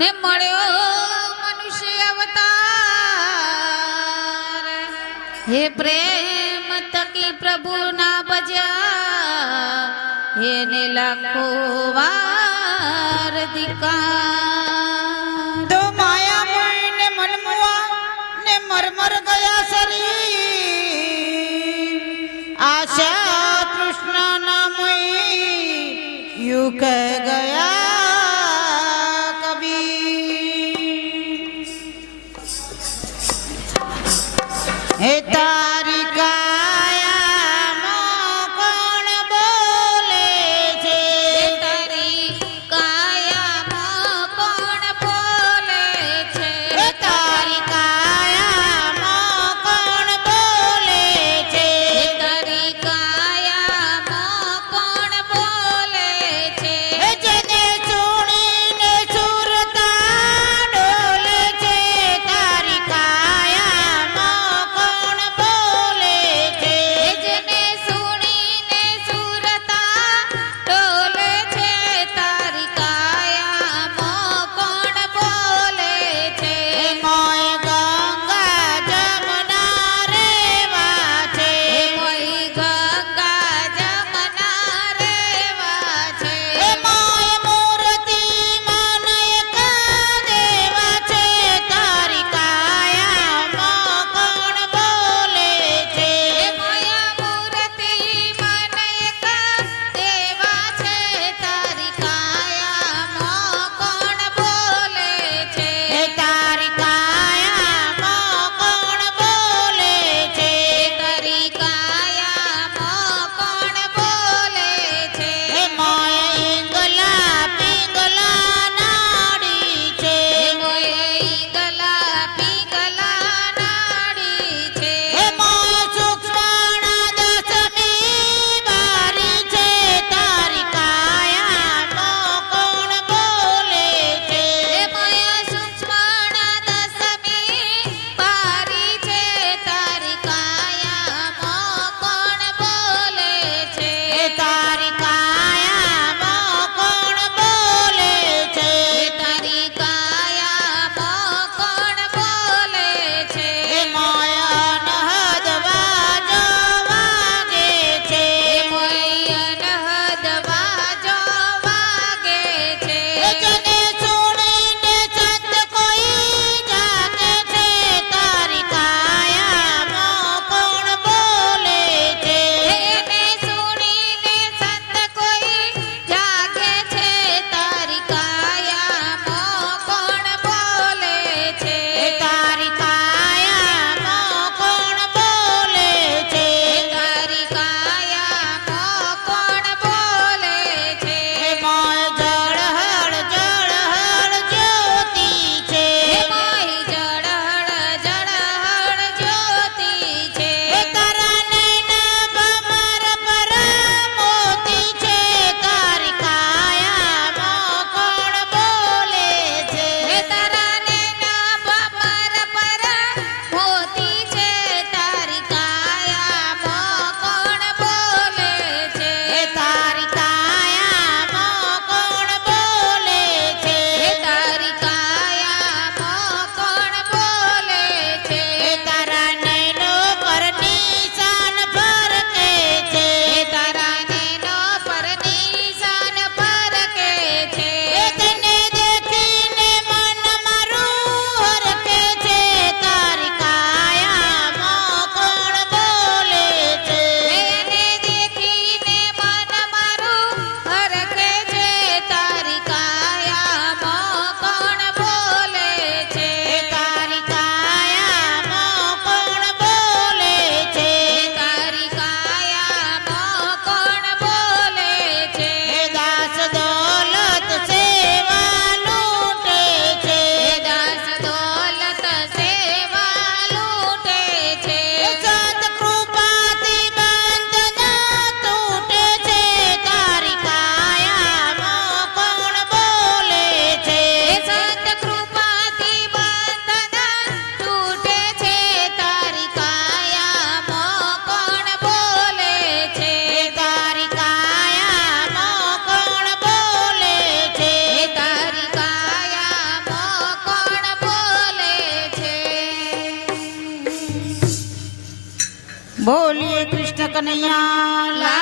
ને મળ્યો મનુષ્ય અવતાર હે પ્રેમ તકી પ્રભુ ના ભજ્યા એને લાખો વાર દિકાર તો માયા ને મનમુઆ ને મરમર ગયા શરીર આશા કૃષ્ણ નામ યુ કહે ગયા કબીર હે તારી કાયામાં કોણ બોલે છે તારી કાયામાં કોણ બોલે છે હે તારી કાયામાં કોણ બોલે છે તારી કાયામાં કોણ બોલે છે હે જેને સુણીને સુરતા ડોલે છે તારી કાયામાં કોણ બોલે બોલીએ કૃષ્ણ કનૈયા લાલ